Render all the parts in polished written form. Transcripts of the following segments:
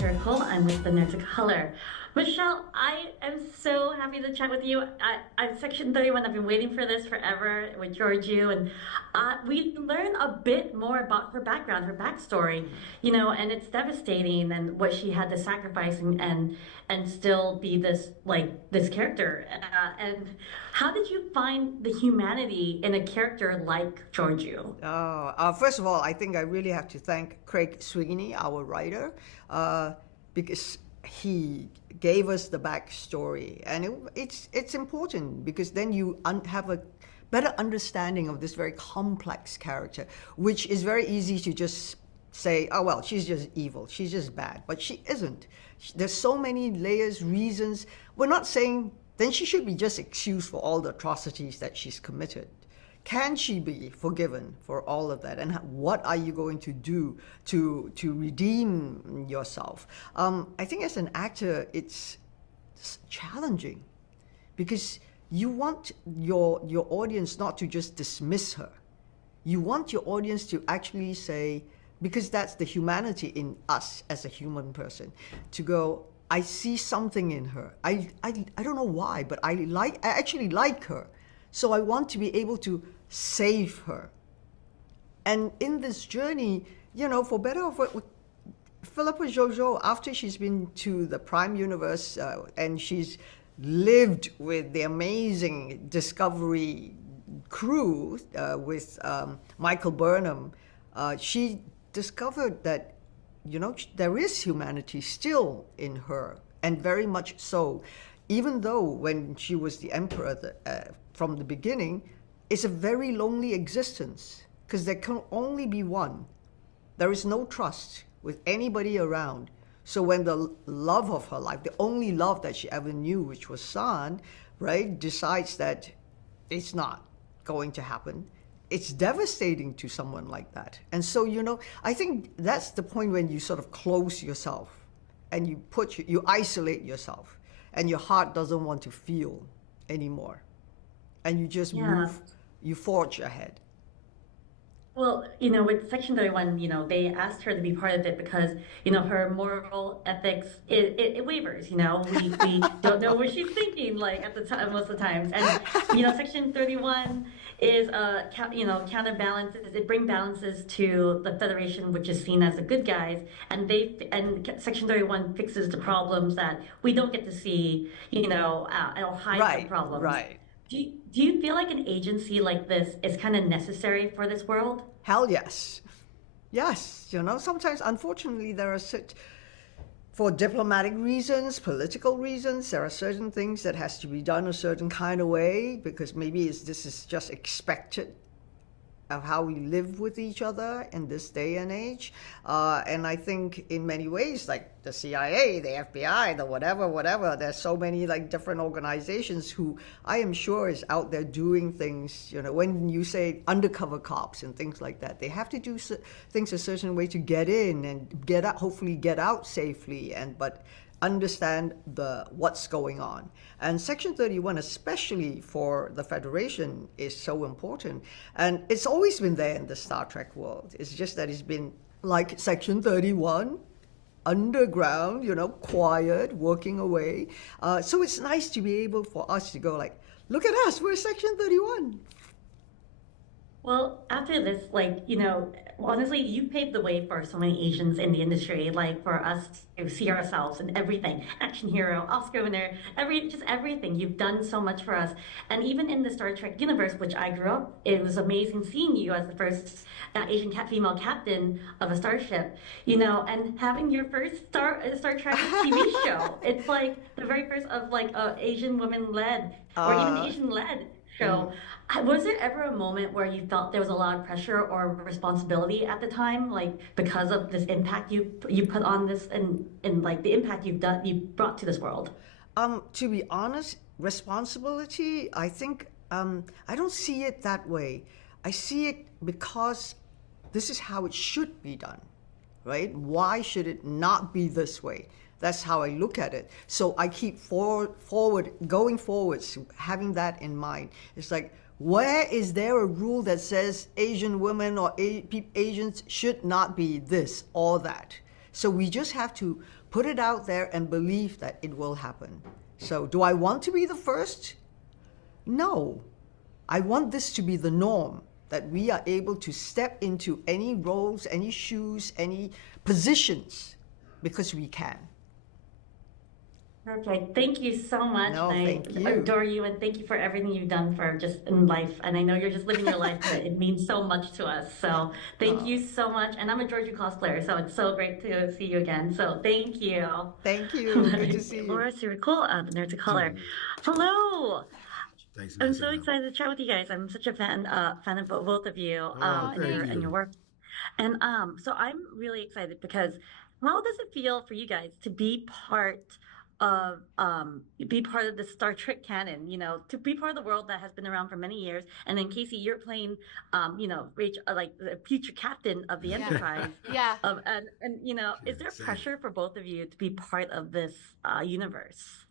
Kacey Rohl. I'm with the Nurse of Color. Michelle, I am so happy to chat with you. I'm Section 31. I've been waiting for this forever with Georgiou, and we learn a bit more about her background, her backstory, and it's devastating and what she had to sacrifice and still be this character. And how did you find the humanity in a character like Georgiou? First of all, I think I really have to thank Craig Sweeney, our writer, because he gave us the backstory, and it's important because then you have a better understanding of this very complex character, which is very easy to just say, oh well, she's just evil, she's just bad, but she isn't. There's so many layers, reasons. We're not saying then she should be just excused for all the atrocities that she's committed. Can she be forgiven for all of that? And what are you going to do to redeem yourself? I think as an actor, it's challenging because you want your audience not to just dismiss her. You want your audience to actually say, because that's the humanity in us as a human person, to go, I see something in her. I don't know why, but I actually like her. So I want to be able to save her. And in this journey, for better or for Philippa Georgiou, after she's been to the Prime Universe and she's lived with the amazing Discovery crew with Michael Burnham, she discovered that, there is humanity still in her, and very much so. Even though when she was the emperor from the beginning, it's a very lonely existence because there can only be one. There is no trust with anybody around. So when the love of her life, the only love that she ever knew, which was San, right, decides that it's not going to happen, it's devastating to someone like that. And so, I think that's the point when you sort of close yourself and you isolate yourself and your heart doesn't want to feel anymore. And you just move, you forge ahead. Well, with Section 31, they asked her to be part of it because, her moral ethics, it wavers, we don't know what she's thinking, like, at the time, most of the times. And, Section 31 is, counterbalances, it brings balances to the Federation, which is seen as the good guys, and Section 31 fixes the problems that we don't get to see, it'll hide the problems. Right. Do you feel like an agency like this is kind of necessary for this world? Hell yes. Yes, sometimes, unfortunately, for diplomatic reasons, political reasons, there are certain things that has to be done a certain kind of way because maybe this is just expected of how we live with each other in this day and age. And I think in many ways, like the CIA, the FBI, the whatever, there's so many like different organizations who I am sure is out there doing things, when you say undercover cops and things like that, they have to do things a certain way to get in and get out, hopefully get out safely, but understand what's going on. And Section 31, especially for the Federation, is so important. And it's always been there in the Star Trek world. It's just that it's been like Section 31, underground, quiet, working away. So it's nice to be able for us to go like, look at us, we're Section 31. Well, after this, honestly, you paved the way for so many Asians in the industry, for us to see ourselves in everything. Action hero, Oscar winner, everything. You've done so much for us. And even in the Star Trek universe, which I grew up, it was amazing seeing you as the first Asian female captain of a starship, and having your first Star Trek TV show. It's like the very first of Asian women-led, or even Asian-led show. Was there ever a moment where you felt there was a lot of pressure or responsibility at the time, because of this impact you put on this and the impact you brought to this world? To be honest, responsibility, I think I don't see it that way. I see it because this is how it should be done, right? Why should it not be this way? That's how I look at it. So I keep going forwards, having that in mind. It's like, where is there a rule that says Asian women or Asians should not be this or that? So we just have to put it out there and believe that it will happen. So do I want to be the first? No. I want this to be the norm, that we are able to step into any roles, any shoes, any positions, because we can. Perfect. Thank you so much. No, thank you. I adore you, and thank you for everything you've done for just in life. And I know you're just living your life, but it means so much to us. So thank you so much. And I'm a Georgia cosplayer, so it's so great to see you again. So thank you. Thank you. Good to see you. Laura Siricol, the Nerd of Color. Hello. Thanks. I'm so excited to chat with you guys. I'm such a fan of both of you and your work. And so I'm really excited because how does it feel for you guys to be part of the Star Trek canon, to be part of the world that has been around for many years? And then Kacey, you're playing Rachel, like the future captain of the Enterprise. Yeah. Is there pressure for both of you to be part of this universe?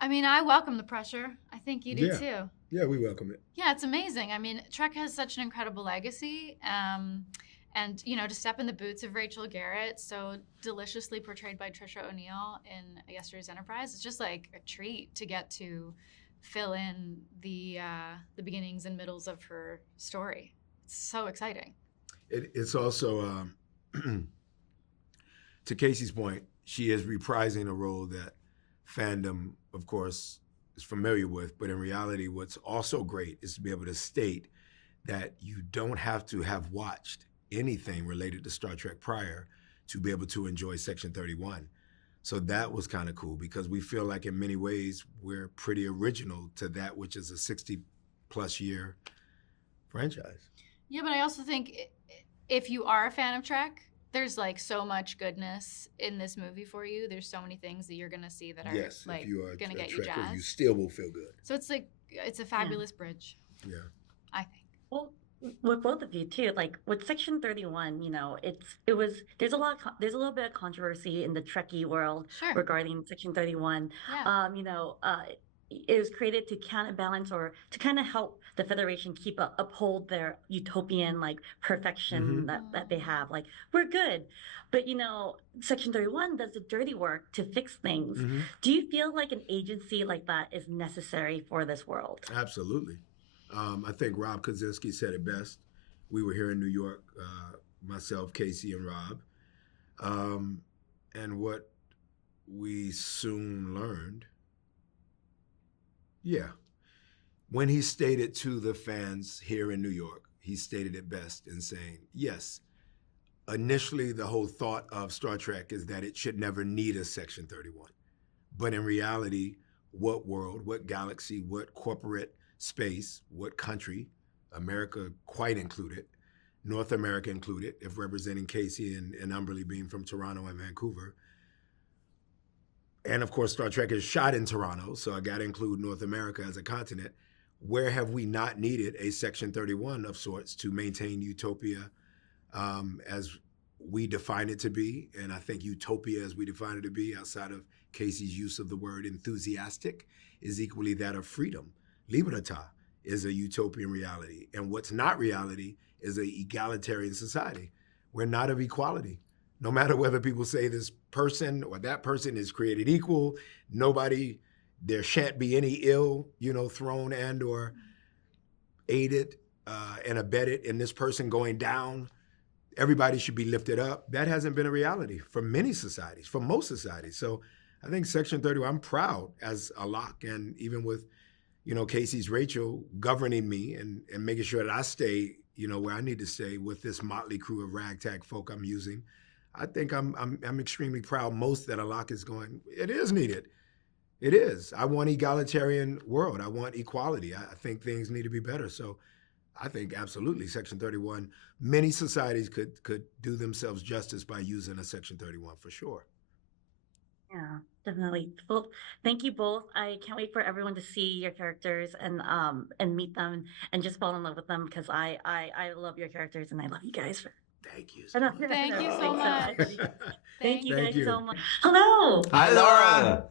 I mean, I welcome the pressure. I think you do too. Yeah, we welcome it. Yeah, it's amazing. I mean, Trek has such an incredible legacy. And, to step in the boots of Rachel Garrett, so deliciously portrayed by Trisha O'Neill in Yesterday's Enterprise, it's just like a treat to get to fill in the beginnings and middles of her story. It's so exciting. It's also, to Casey's point, she is reprising a role that fandom, of course, is familiar with. But in reality, what's also great is to be able to state that you don't have to have watched anything related to Star Trek prior to be able to enjoy Section 31. So that was kind of cool because we feel like in many ways we're pretty original to that, which is a 60-plus year franchise. Yeah, but I also think if you are a fan of Trek, there's like so much goodness in this movie for you. There's so many things that you're going to see that are like going to get you jazzed. You still will feel good. So it's a fabulous bridge. Yeah. I think. Well, with both of you too, like with Section 31, there's a little bit of controversy in the Trekkie world regarding Section 31. Yeah. It was created to counterbalance or to kind of help the Federation uphold their utopian perfection that they have. Like, we're good, but Section 31 does the dirty work to fix things. Do you feel like an agency like that is necessary for this world? Absolutely. I think Rob Kazinsky said it best. We were here in New York, myself, Kacey, and Rob. And what we soon learned, when he stated to the fans here in New York, he stated it best in saying, yes, initially the whole thought of Star Trek is that it should never need a Section 31. But in reality, what world, what galaxy, what corporate space, what country, America quite included, North America included, if representing Kacey and Umberly being from Toronto and Vancouver. And of course, Star Trek is shot in Toronto, so I got to include North America as a continent. Where have we not needed a Section 31 of sorts to maintain utopia as we define it to be? And I think utopia as we define it to be, outside of Kacey's use of the word enthusiastic, is equally that of freedom. Libertà is a utopian reality. And what's not reality is an egalitarian society. We're not of equality. No matter whether people say this person or that person is created equal, there shan't be any ill, thrown and or aided and abetted in this person going down. Everybody should be lifted up. That hasn't been a reality for many societies, for most societies. So I think Section 31, I'm proud as a lock, and even with Kacey's Rachel governing me and making sure that I stay, where I need to stay with this motley crew of ragtag folk I'm using. I think I'm extremely proud most that Alak is going, it is needed. It is. I want egalitarian world. I want equality. I think things need to be better. So I think absolutely Section 31, many societies could do themselves justice by using a Section 31 for sure. Yeah, definitely. Well, thank you both. I can't wait for everyone to see your characters and meet them and just fall in love with them, because I love your characters and I love you guys. Thank you. Thank you so much. Thank you guys so much. Hello. Hi, Laura.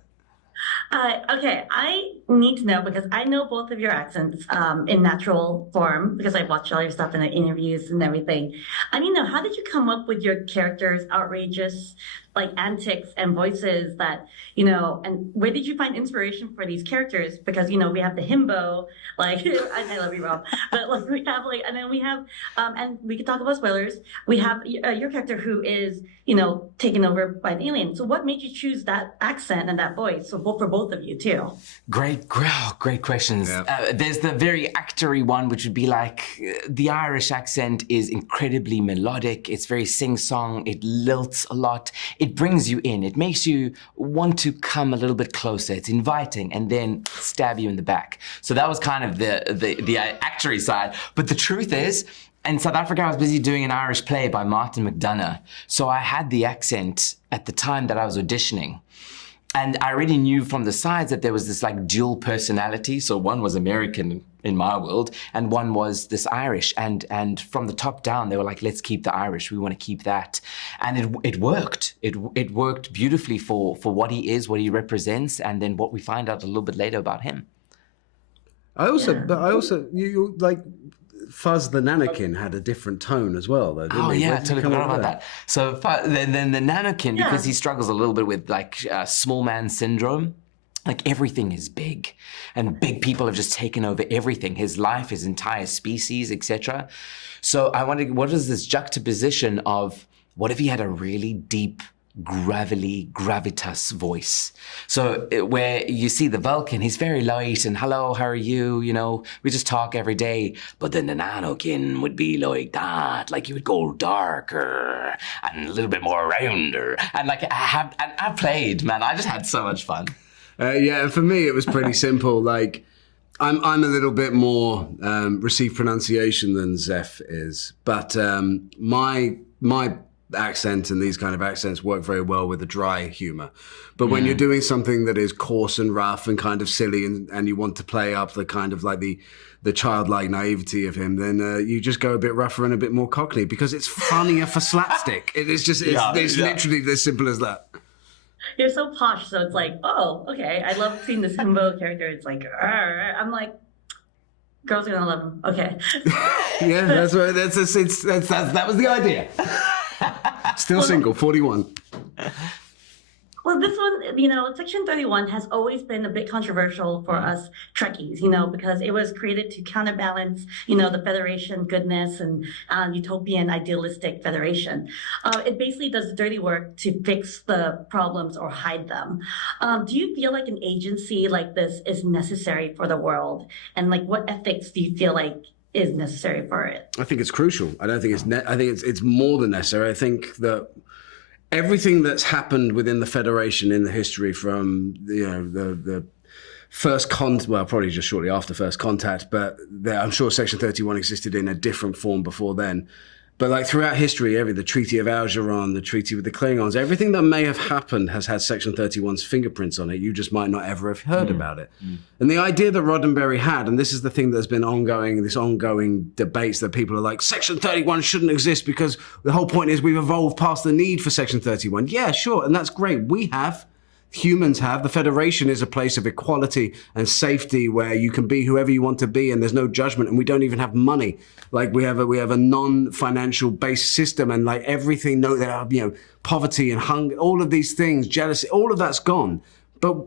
Okay, I need to know, because I know both of your accents in natural form, because I've watched all your stuff in the interviews and everything. I need to know, how did you come up with your characters' outrageous like antics and voices that, you know, and where did you find inspiration for these characters? Because, you know, we have the himbo, like, I love you, Rob, but like we have like, and then we have, and we could talk about spoilers. We have your character who is, you know, taken over by the alien. So what made you choose that accent and that voice? So for both of you too. Great questions. Yeah. There's the very actory one, which would be like the Irish accent is incredibly melodic. It's very sing-song. It lilts a lot. It brings you in. It makes you want to come a little bit closer. It's inviting, and then stab you in the back. So that was kind of the actory side. But the truth is, in South Africa, I was busy doing an Irish play by Martin McDonough. So I had the accent at the time that I was auditioning. And I already knew from the sides that there was this like dual personality. So one was American in my world, and one was this Irish. And from the top down, they were like, let's keep the Irish. We want to keep that. And it worked. It worked beautifully for what he is, what he represents, and then what we find out a little bit later about him. You like, Fuzz the Nannikin had a different tone as well, though, didn't he? Yeah, I totally forgot about that. So then the Nannikin, because he struggles a little bit with like small man syndrome, like everything is big, and big people have just taken over everything, his life, his entire species, etc. So I wondered, what is this juxtaposition of, what if he had a really deep, gravitas voice? So where you see the Vulcan, he's very light and hello, how are you? You know, we just talk every day. But then the Nanokin would be like that, like he would go darker and a little bit more rounder. And like I played, man, I just had so much fun. Yeah, for me it was pretty simple. Like I'm a little bit more received pronunciation than Zeph is, but my accent and these kind of accents work very well with a dry humor. But when you're doing something that is coarse and rough and kind of silly, and you want to play up the kind of like the childlike naivety of him, then you just go a bit rougher and a bit more Cockney, because it's funnier for slapstick. It's literally as simple as that. You're so posh, so it's like, oh, okay. I love seeing this himbo character. It's like, I'm like, girls are gonna love him. Okay. Yeah, that was the idea. Still single, 41. Well, this one, you know, Section 31 has always been a bit controversial for us Trekkies, you know, because it was created to counterbalance, you know, the Federation goodness and utopian idealistic Federation. It basically does dirty work to fix the problems or hide them. Do you feel like an agency like this is necessary for the world? And like, what ethics do you feel like is necessary for it? I think it's crucial. I don't think I think it's more than necessary. I think that everything that's happened within the Federation in the history, from the first probably just shortly after First Contact, but I'm sure Section 31 existed in a different form before then. But like throughout history, the Treaty of Algeron, the treaty with the Klingons, everything that may have happened has had Section 31's fingerprints on it. You just might not ever have heard about it. And the idea that Roddenberry had, and this is the thing that's been ongoing debates, that people are like, Section 31 shouldn't exist because the whole point is we've evolved past the need for Section 31. Yeah, sure, and that's great. Humans have. The Federation is a place of equality and safety where you can be whoever you want to be, and there's no judgment, and we don't even have money. Like we have a non-financial based system, and like everything, poverty and hunger, all of these things, jealousy, all of that's gone. But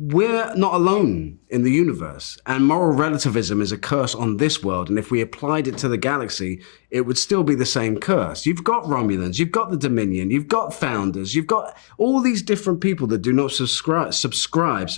we're not alone in the universe, and moral relativism is a curse on this world, and if we applied it to the galaxy, it would still be the same curse. You've got Romulans, you've got the Dominion, you've got Founders, you've got all these different people that do not subscribe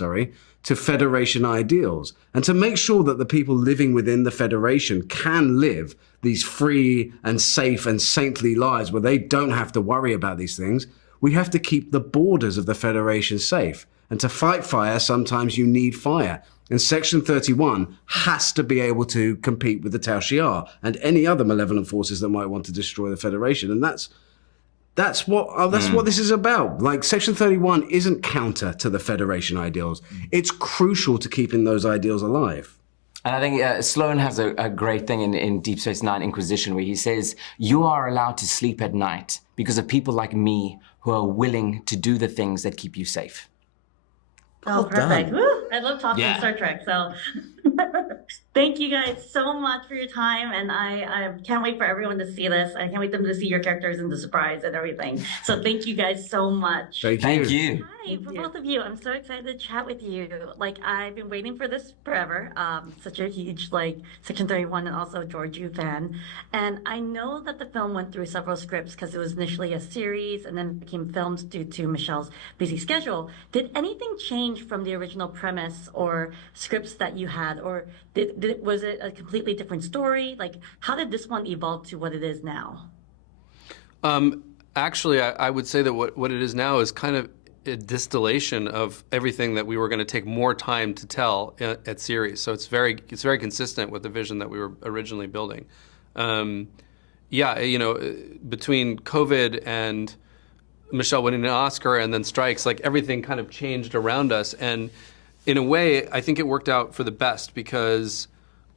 to Federation ideals. And to make sure that the people living within the Federation can live these free and safe and saintly lives where they don't have to worry about these things, we have to keep the borders of the Federation safe. And to fight fire, sometimes you need fire. And Section 31 has to be able to compete with the Tal Shiar and any other malevolent forces that might want to destroy the Federation. And that's what this is about. Like, Section 31 isn't counter to the Federation ideals. It's crucial to keeping those ideals alive. And I think Sloan has a great thing in Deep Space Nine Inquisition, where he says, you are allowed to sleep at night because of people like me who are willing to do the things that keep you safe. Oh, perfect. Woo! I love talking Star Trek, so. Thank you guys so much for your time, and I can't wait for everyone to see this. I can't wait them to see your characters and the surprise and everything. So thank you guys so much. Thank you. Hi, for both of you. I'm so excited to chat with you. Like, I've been waiting for this forever. Such a huge, like, Section 31 and also George Yu fan. And I know that the film went through several scripts because it was initially a series and then became films due to Michelle's busy schedule. Did anything change from the original premise or scripts that you had? Or was it a completely different story? Like, how did this one evolve to what it is now? Actually, I would say that what it is now is kind of a distillation of everything that we were going to take more time to tell at series. So it's very consistent with the vision that we were originally building. Yeah, you know, between COVID and Michelle winning an Oscar and then strikes, like everything kind of changed around us. And in a way, I think it worked out for the best because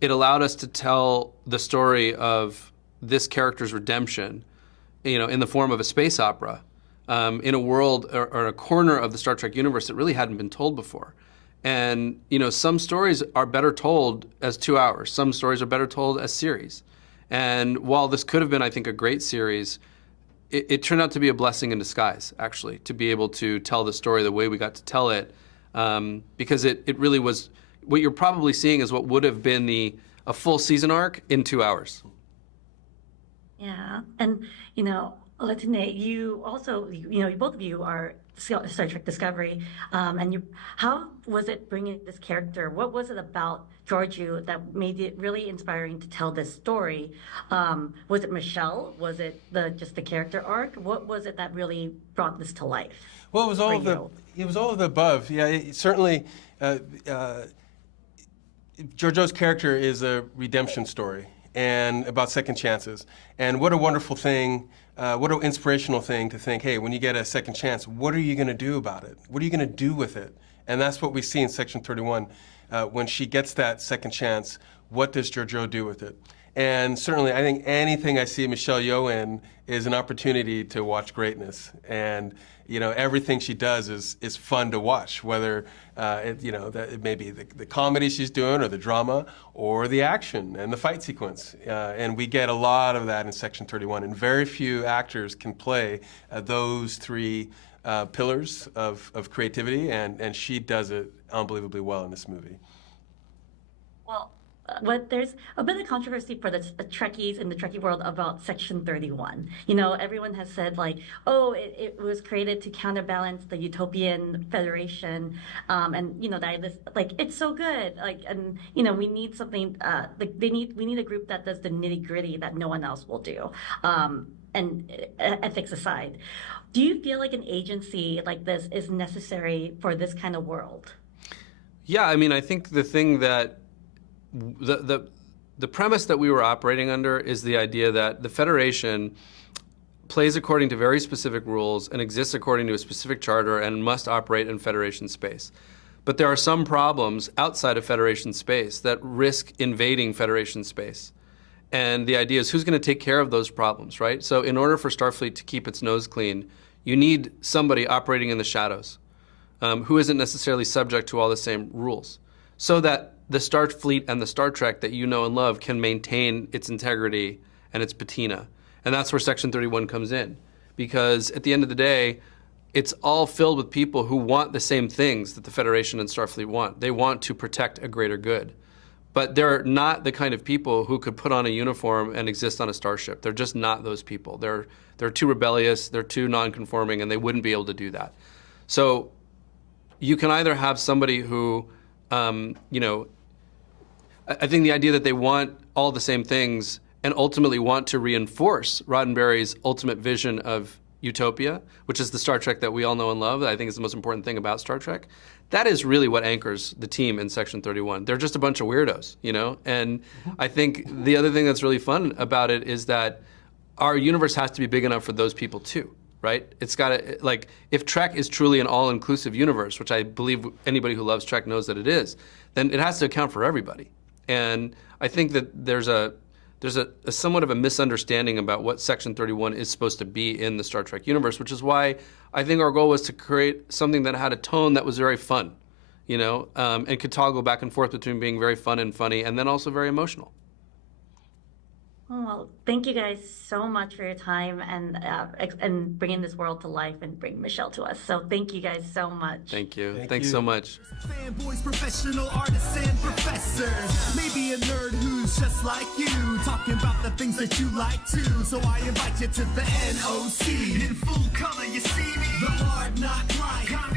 it allowed us to tell the story of this character's redemption, you know, in the form of a space opera. In a world or a corner of the Star Trek universe that really hadn't been told before. And, you know, some stories are better told as 2 hours. Some stories are better told as series. And while this could have been, I think, a great series, it turned out to be a blessing in disguise, actually, to be able to tell the story the way we got to tell it. Because it really was, what you're probably seeing is what would have been a full season arc in 2 hours. Yeah. And, you know, Olatunde, you also, you know, both of you are Star Trek Discovery, and how was it bringing this character? What was it about Georgiou that made it really inspiring to tell this story? Was it Michelle? Was it just the character arc? What was it that really brought this to life? Well, it was all of the above. Yeah, certainly. Georgiou's character is a redemption story and about second chances. And what a wonderful thing. What an inspirational thing to think, hey, when you get a second chance, what are you going to do about it? What are you going to do with it? And that's what we see in Section 31. When she gets that second chance, what does Georgiou do with it? And certainly, I think anything I see Michelle Yeoh in is an opportunity to watch greatness. And you know, everything she does is fun to watch, whether it may be the comedy she's doing, or the drama, or the action and the fight sequence. And we get a lot of that in Section 31, and very few actors can play those three pillars of creativity, and she does it unbelievably well in this movie. Well, there's a bit of controversy for the Trekkies in the Trekkie world about Section 31. You know, everyone has said, like, oh, it was created to counterbalance the Utopian Federation, and you know like it's so good, like, and you know we need something we need a group that does the nitty gritty that no one else will do, and ethics aside. Do you feel like an agency like this is necessary for this kind of world? Yeah, I mean, I think the thing that the premise that we were operating under is the idea that the Federation plays according to very specific rules and exists according to a specific charter and must operate in Federation space. But there are some problems outside of Federation space that risk invading Federation space. And the idea is, who's going to take care of those problems, right? So in order for Starfleet to keep its nose clean, you need somebody operating in the shadows who isn't necessarily subject to all the same rules, so that the Starfleet and the Star Trek that you know and love can maintain its integrity and its patina. And that's where Section 31 comes in. Because at the end of the day, it's all filled with people who want the same things that the Federation and Starfleet want. They want to protect a greater good. But they're not the kind of people who could put on a uniform and exist on a starship. They're just not those people. They're too rebellious, they're too non-conforming, and they wouldn't be able to do that. So you can either have somebody who, I think the idea that they want all the same things and ultimately want to reinforce Roddenberry's ultimate vision of utopia, which is the Star Trek that we all know and love, that I think is the most important thing about Star Trek, that is really what anchors the team in Section 31. They're just a bunch of weirdos, you know? And I think the other thing that's really fun about it is that our universe has to be big enough for those people too, right? It's got to, like, if Trek is truly an all-inclusive universe, which I believe anybody who loves Trek knows that it is, then it has to account for everybody. And I think that there's a somewhat of a misunderstanding about what Section 31 is supposed to be in the Star Trek universe, which is why I think our goal was to create something that had a tone that was very fun. you know, and could toggle back and forth between being very fun and funny and then also very emotional. Oh, well, thank you guys so much for your time and bringing this world to life and bring Michelle to us. So thank you guys so much. Thank you. Thank Thanks you. so much. Fanboys, professional artists, and professors. Maybe a nerd who's just like you, talking about the things that you like too. So I invite you to the NOC. In full color, you see me. The Hard Knock Life.